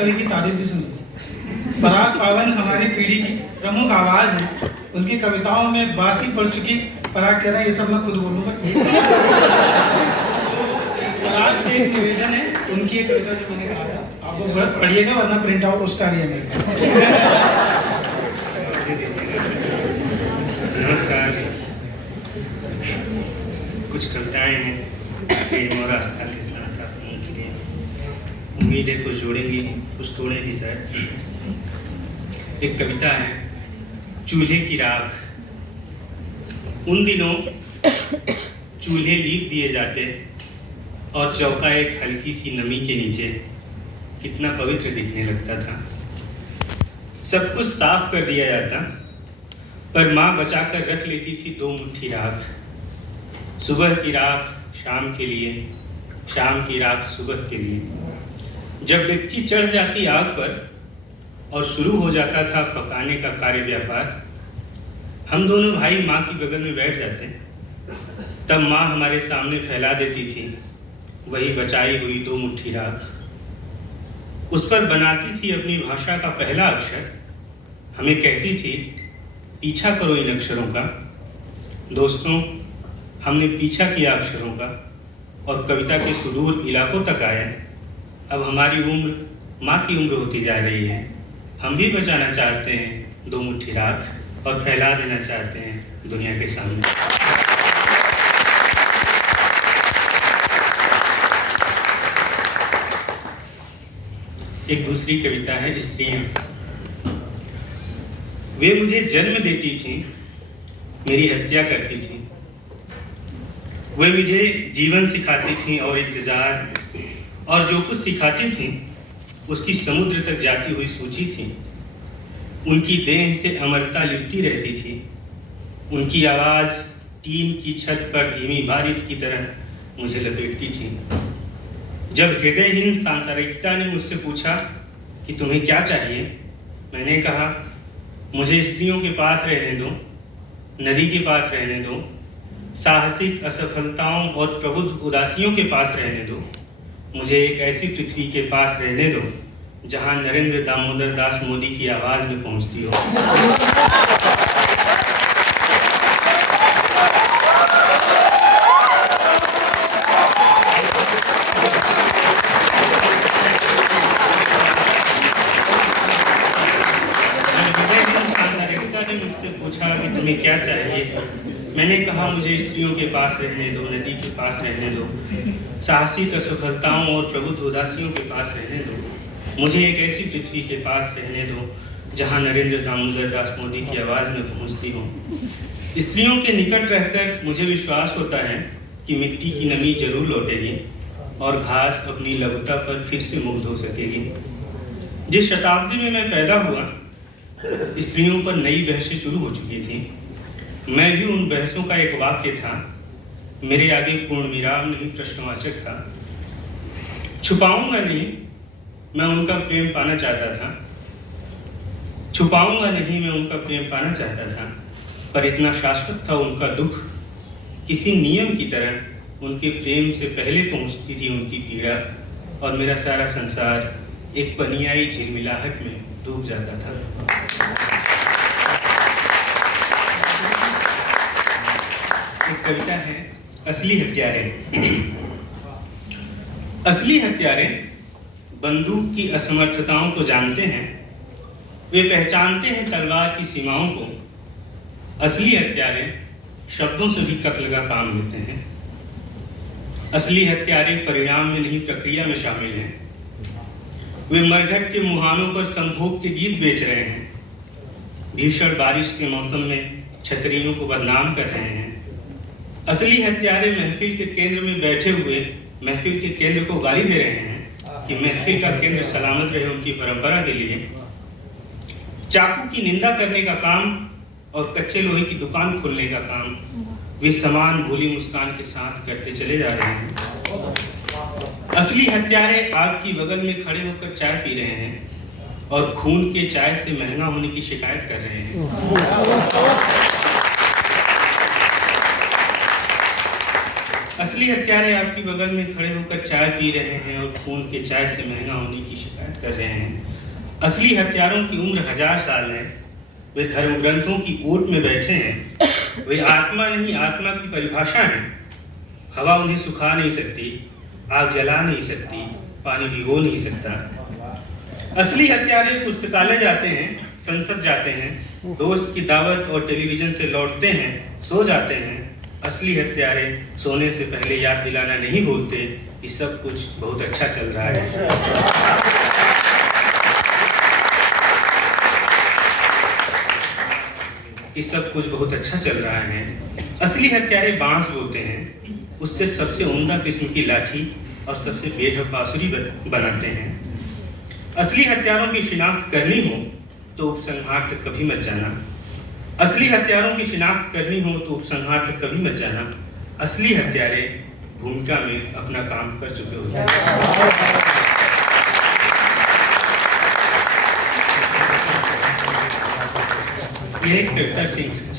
कवि की तारीफ भी सुनी। पराग पावन हमारी पीढ़ी की प्रमुख आवाज़ है। उनकी कविताओं में बासी पड़ चुकी, पराग कह रहे हैं ये सब मैं खुद बोलूँगा। पराग से एक निवेदन है, उनकी एक कविता जो मैंने कहा था आप वो पढ़िएगा, वरना प्रिंट आउट उसका भी है मेरे। नमस्कार। कुछ कविताएं हैं प्रेम और आस्था के साथ आप लोगों के लिए। उम्मीद है कुछ जोड़ेंगी, कुछ तोड़ेंगी शायद। एक कविता है, चूल्हे की राख। उन दिनों चूल्हे लीप दिए जाते और चौका एक हल्की सी नमी के नीचे कितना पवित्र दिखने लगता था। सब कुछ साफ कर दिया जाता, पर माँ बचा कर रख लेती थी 2 मुट्ठी राख। सुबह की राख शाम के लिए, शाम की राख सुबह के लिए। जब व्यक्ति चढ़ जाती आग पर और शुरू हो जाता था पकाने का कार्य व्यापार, हम दोनों भाई माँ की बगल में बैठ जाते। तब माँ हमारे सामने फैला देती थी वही बचाई हुई 2 मुट्ठी राख। उस पर बनाती थी अपनी भाषा का पहला अक्षर। हमें कहती थी पीछा करो इन अक्षरों का। दोस्तों, हमने पीछा किया अक्षरों का और कविता के सुदूर इलाकों तक आए। अब हमारी उम्र माँ की उम्र होती जा रही है। हम भी बचाना चाहते हैं 2 मुट्ठी राख और फैला देना चाहते हैं दुनिया के सामने। एक दूसरी कविता है, स्त्रियां। वे मुझे जन्म देती थी, मेरी हत्या करती थी। वे मुझे जीवन सिखाती थी और इंतजार, और जो कुछ सिखाती थी उसकी समुद्र तक जाती हुई सूची थी। उनकी देह से अमरता लिपटी रहती थी। उनकी आवाज़ टीन की छत पर धीमी बारिश की तरह मुझे लपेटती थी। जब हृदयहीन सांसारिकता ने मुझसे पूछा कि तुम्हें क्या चाहिए, मैंने कहा मुझे स्त्रियों के पास रहने दो, नदी के पास रहने दो, साहसिक असफलताओं और प्रबुद्ध उदासियों के पास रहने दो। मुझे एक ऐसी पृथ्वी के पास रहने दो जहां नरेंद्र दामोदर दास मोदी की आवाज़ में पहुंचती हो। ने मुझसे पूछा कि तुम्हें क्या चाहिए, मैंने कहा मुझे स्त्रियों के पास रहने दो, नदी के पास रहने दो, साहसिक असफलताओं और प्रबुद्ध उदासियों के पास रहने दो। मुझे एक ऐसी पृथ्वी के पास रहने दो जहां नरेंद्र दामोदर दास मोदी की आवाज़ में पहुंचती हो। स्त्रियों के निकट रहकर मुझे विश्वास होता है कि मिट्टी की नमी जरूर लौटेगी और घास अपनी लघुता पर फिर से मुग्ध हो सकेगी। जिस शताब्दी में मैं पैदा हुआ, स्त्रियों पर नई बहसें शुरू हो चुकी थी। मैं भी उन बहसों का एक वाक्य था। मेरे आगे पूर्णविराम नहीं, प्रश्नवाचक था। छुपाऊंगा नहीं, मैं उनका प्रेम पाना चाहता था। छुपाऊंगा नहीं, मैं उनका प्रेम पाना चाहता था। पर इतना शाश्वत था उनका दुख, किसी नियम की तरह उनके प्रेम से पहले पहुंचती थी उनकी पीड़ा, और मेरा सारा संसार एक पनियाई झिलमिलाहट में डूब जाता था। एक कविता है, असली हत्यारे। असली हत्यारे बंदूक की असमर्थताओं को जानते हैं। वे पहचानते हैं तलवार की सीमाओं को। असली हत्यारे शब्दों से भी कत्ल का काम लेते हैं। असली हत्यारे परिणाम में नहीं, प्रक्रिया में शामिल हैं। वे मरघट के मुहानों पर संभोग के गीत बेच रहे हैं। भीषण बारिश के मौसम में छतरियों को बदनाम कर रहे हैं। असली हत्यारे महफिल के केंद्र में बैठे हुए महफिल के केंद्र को गाली दे रहे हैं कि महफिल का केंद्र सलामत रहे उनकी परंपरा के लिए। चाकू की निंदा करने का काम और कच्चे लोहे की दुकान खोलने का काम वे समान भोली मुस्कान के साथ करते चले जा रहे हैं। असली हत्यारे आग की बगल में खड़े होकर चाय पी रहे हैं और खून के चाय से महंगा होने की शिकायत कर रहे हैं। असली असली हत्यारे आपकी बगल में खड़े होकर चाय पी रहे हैं और खून के चाय से महंगा होने की शिकायत कर रहे हैं। असली हत्यारों की उम्र 1000 साल है। वे धर्म ग्रंथों की ओट में बैठे हैं। वे आत्मा नहीं, आत्मा की परिभाषा है। हवा उन्हें सुखा नहीं सकती, आग जला नहीं सकती, पानी भिगो नहीं सकता। असली हत्यारे पुस्तकालय जाते हैं, संसद जाते हैं, दोस्त की दावत और टेलीविजन से लौटते हैं, सो जाते हैं। असली हत्यारे सोने से पहले याद दिलाना नहीं भूलते कि सब कुछ बहुत अच्छा चल रहा है। कि सब कुछ बहुत अच्छा चल रहा है। असली हत्यारे बांस बोते हैं, उससे सबसे उम्दा किस्म की लाठी और सबसे बेढप बांसुरी बनाते हैं। असली हत्यारों की शिनाख्त करनी हो तो उपसंहार तक कभी मत जाना। असली हत्यारों की शिनाख्त करनी हो तो उपसंहार तक कभी मत जाना। असली हत्यारे भूमिका में अपना काम कर चुके होते हैं। यह एक कविता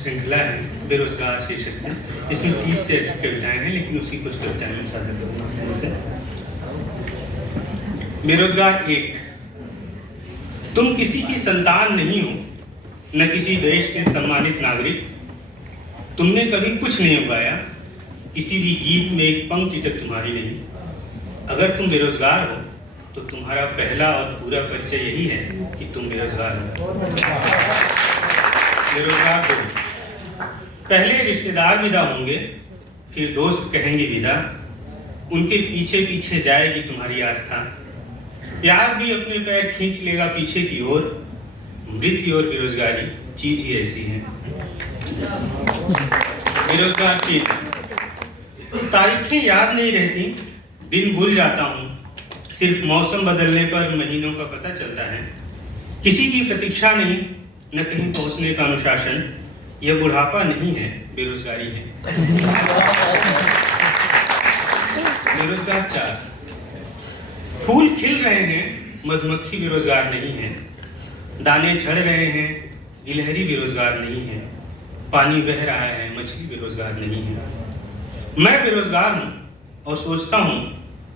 श्रृंखला है बेरोजगार शीर्षक से। इसमें 30 से अधिक कविताएं हैं, लेकिन उसकी कुछ कविताएं मैं साझा करूंगा। बेरोजगार 1। तुम किसी की संतान नहीं हो, न किसी देश के सम्मानित नागरिक। तुमने कभी कुछ नहीं उगाया, किसी भी गीत में एक पंक्ति तक तुम्हारी नहीं। अगर तुम बेरोजगार हो तो तुम्हारा पहला और पूरा परिचय यही है कि तुम बेरोजगार हो। बेरोजगार 2। पहले रिश्तेदार विदा होंगे, फिर दोस्त कहेंगे विदा। उनके पीछे पीछे जाएगी तुम्हारी आस्था। प्यार भी अपने पैर खींच लेगा पीछे की ओर। मृत्यु और बेरोजगारी चीज ही ऐसी है। बेरोजगार 3। तारीखें याद नहीं रहती, दिन भूल जाता हूँ। सिर्फ मौसम बदलने पर महीनों का पता चलता है। किसी की प्रतीक्षा नहीं, न कहीं पहुंचने का अनुशासन। यह बुढ़ापा नहीं है, बेरोजगारी है। बेरोजगार 4। फूल खिल रहे हैं, मधुमक्खी बेरोजगार नहीं है। दाने झड़ रहे हैं, गिलहरी बेरोजगार नहीं है। पानी बह रहा है, मछली बेरोजगार नहीं है। मैं बेरोजगार हूँ और सोचता हूँ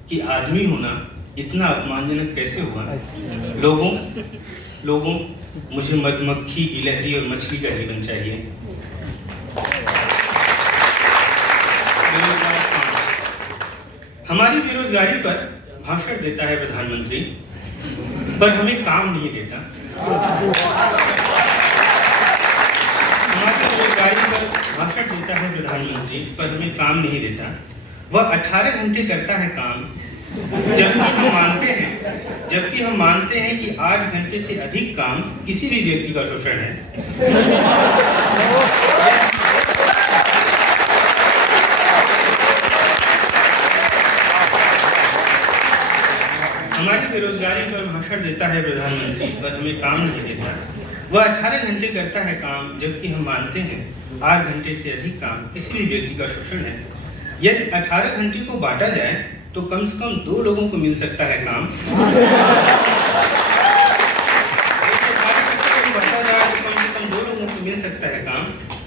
कि आदमी होना इतना अपमानजनक कैसे हुआ। लोगों मुझे मधुमक्खी, गिलहरी और मछली का जीवन चाहिए। हमारी बेरोजगारी पर भाषण देता है प्रधानमंत्री, पर हमें काम नहीं देता। हमारी बेरोजगारी पर भाषण देता है प्रधानमंत्री, पर हमें काम नहीं देता। वह 18 घंटे करता है काम, जबकि हम मानते हैं कि 8 घंटे से अधिक काम किसी भी व्यक्ति का शोषण है। हमारी बेरोजगारी पर भाषण देता है प्रधानमंत्री, पर हमें काम नहीं देता। वह 18 घंटे करता है काम, जबकि हम मानते हैं 8 घंटे से अधिक काम किसी भी व्यक्ति का शोषण है। यदि 18 घंटे को बांटा जाए तो कम से कम 2 लोगों को मिल सकता है काम। मिल सकता है काम।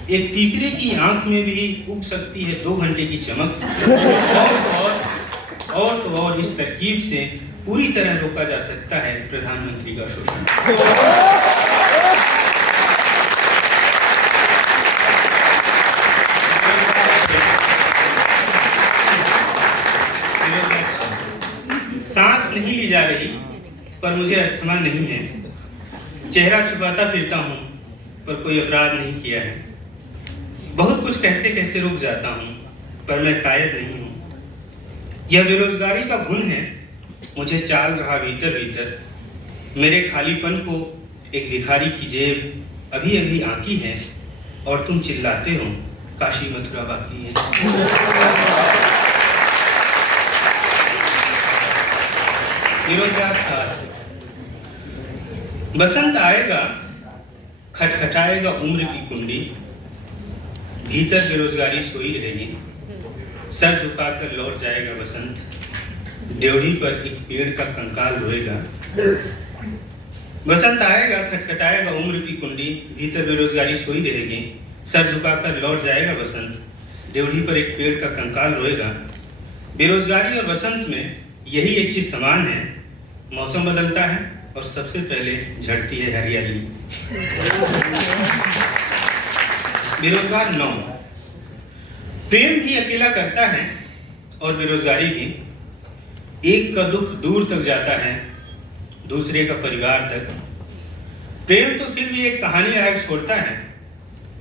एक तीसरे की आंख में भी उग सकती है 2 घंटे की चमक। और इस तरकीब से पूरी तरह रोका जा सकता है प्रधानमंत्री का शोषण। सांस नहीं ली जा रही, पर मुझे अस्थमा नहीं है। चेहरा छुपाता फिरता हूँ, पर कोई अपराध नहीं किया है। बहुत कुछ कहते कहते रुक जाता हूँ, पर मैं कायर नहीं हूँ। यह बेरोजगारी का गुण है, मुझे चाल रहा भीतर भीतर। मेरे खालीपन को एक भिखारी की जेब अभी अभी आंकी है, और तुम चिल्लाते हो काशी मथुरा बाकी है। बेरोजगार 7। बसंत आएगा, खटखटाएगा उम्र की कुंडी। भीतर बेरोजगारी सोई रहेगी, सर झुकाकर लौट जाएगा बसंत। ड्योढ़ी पर एक पेड़ का कंकाल रोएगा। बसंत आएगा, खटखटाएगा उम्र की कुंडी। भीतर बेरोजगारी सोई रहेगी, सर झुकाकर लौट जाएगा बसंत। ड्योढ़ी पर एक पेड़ का कंकाल रोएगा। बेरोजगारी और बसंत में यही एक चीज समान है, मौसम बदलता है और सबसे पहले झड़ती है हरियाली। बेरोजगार 9, प्रेम भी अकेला करता है और बेरोजगारी भी। एक का दुख दूर तक जाता है, दूसरे का परिवार तक। प्रेम तो फिर भी एक कहानी लायक छोड़ता है,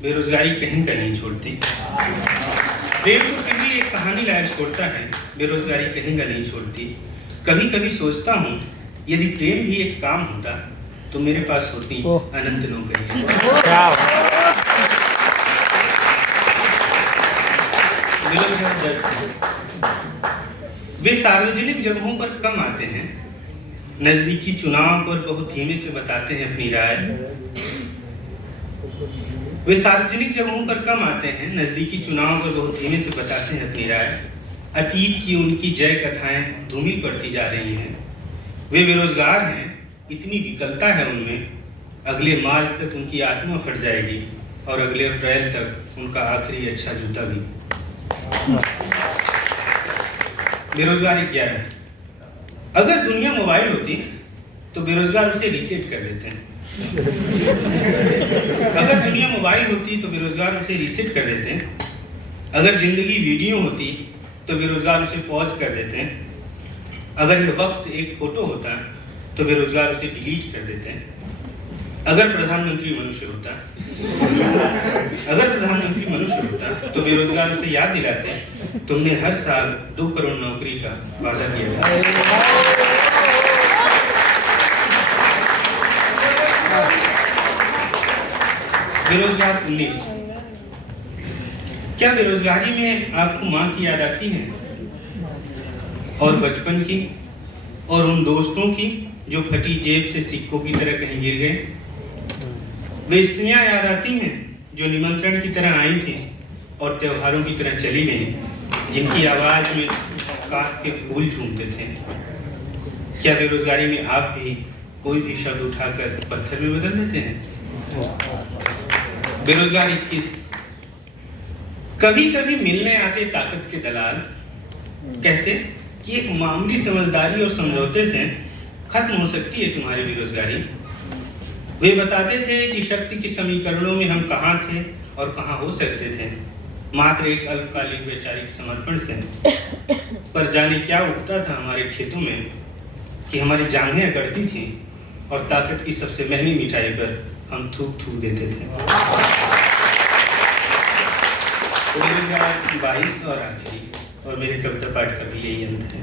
बेरोजगारी कहीं का नहीं छोड़ती। प्रेम तो फिर भी एक कहानी लायक छोड़ता है, बेरोजगारी कहीं का नहीं छोड़ती। कभी कभी सोचता हूँ यदि प्रेम भी एक काम होता तो मेरे पास होती अनंत नौकरी। वे सार्वजनिक जगहों पर कम आते हैं, नजदीकी चुनाव पर बहुत धीमे से बताते हैं अपनी राय। वे सार्वजनिक जगहों पर कम आते हैं, नजदीकी चुनाव पर बहुत धीमे से बताते हैं अपनी राय। अतीत की उनकी जय कथाएं धूमिल पड़ती जा रही हैं। वे बेरोजगार हैं, इतनी विकलता है उनमें, अगले मार्च तक उनकी आत्मा फट जाएगी और अगले अप्रैल तक उनका आखिरी अच्छा जूता भी। बेरोजगारी 11, अगर दुनिया मोबाइल होती तो बेरोजगार उसे रीसेट कर देते हैं। अगर दुनिया मोबाइल होती तो बेरोजगार उसे रीसेट कर देते हैं। अगर जिंदगी वीडियो होती तो बेरोजगार उसे पॉज कर देते हैं। अगर ये वक्त एक फोटो होता तो बेरोजगार उसे डिलीट कर देते हैं। अगर प्रधानमंत्री मनुष्य होता तो बेरोजगार उसे याद दिलाते तुमने हर साल 2 करोड़ नौकरी का वादा किया था। बेरोजगार 19, क्या बेरोजगारी में आपको मां की याद आती है और बचपन की और उन दोस्तों की जो फटी जेब से सिक्कों की तरह कहीं गिर गए? वे स्त्रियां याद आती हैं जो निमंत्रण की तरह आई थी और त्योहारों की तरह चली गई, जिनकी आवाज में काश के फूल झूमते थे। क्या बेरोजगारी में आप भी कोई भी शब्द उठाकर पत्थर में बदल देते हैं? बेरोजगार 21, कभी कभी मिलने आते ताकत के दलाल कहते कि एक मामूली समझदारी और समझौते से खत्म हो सकती है तुम्हारी बेरोजगारी। वे बताते थे कि शक्ति के समीकरणों में हम कहाँ थे और कहाँ हो सकते थे, मात्र एक अल्पकालिक वैचारिक समर्पण से। पर जाने क्या उगता था हमारे खेतों में कि हमारी जांघें अकड़ती थी और ताकत की सबसे महंगी मिठाई पर हम थूक देते थे। 22 और आखिरी, और मेरे कविता पाठ का भी यही अंत है।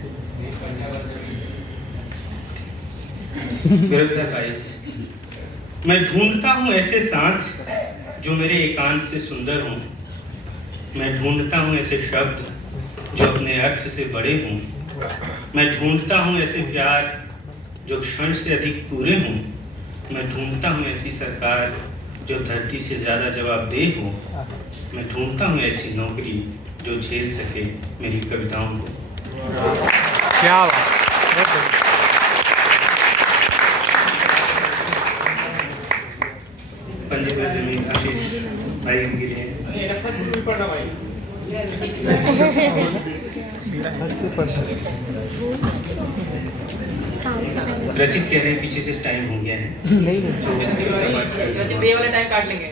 बेरोजगार 22, मैं ढूंढता हूँ ऐसे साथ जो मेरे एकांत से सुंदर हों। मैं ढूंढता हूँ ऐसे शब्द जो अपने अर्थ से बड़े हों। मैं ढूंढता हूँ ऐसे प्यार जो क्षण से अधिक पूरे हों। मैं ढूंढता हूँ ऐसी सरकार जो धरती से ज़्यादा जवाबदेह हो। मैं ढूंढता हूँ ऐसी नौकरी जो झेल सके मेरी कविताओं को। क्या बात। पंजीकृत जमीन आशीष भाई के लिए रचित कह रहे हैं पीछे से टाइम हो गया है। नहीं टाइम काट लेंगे।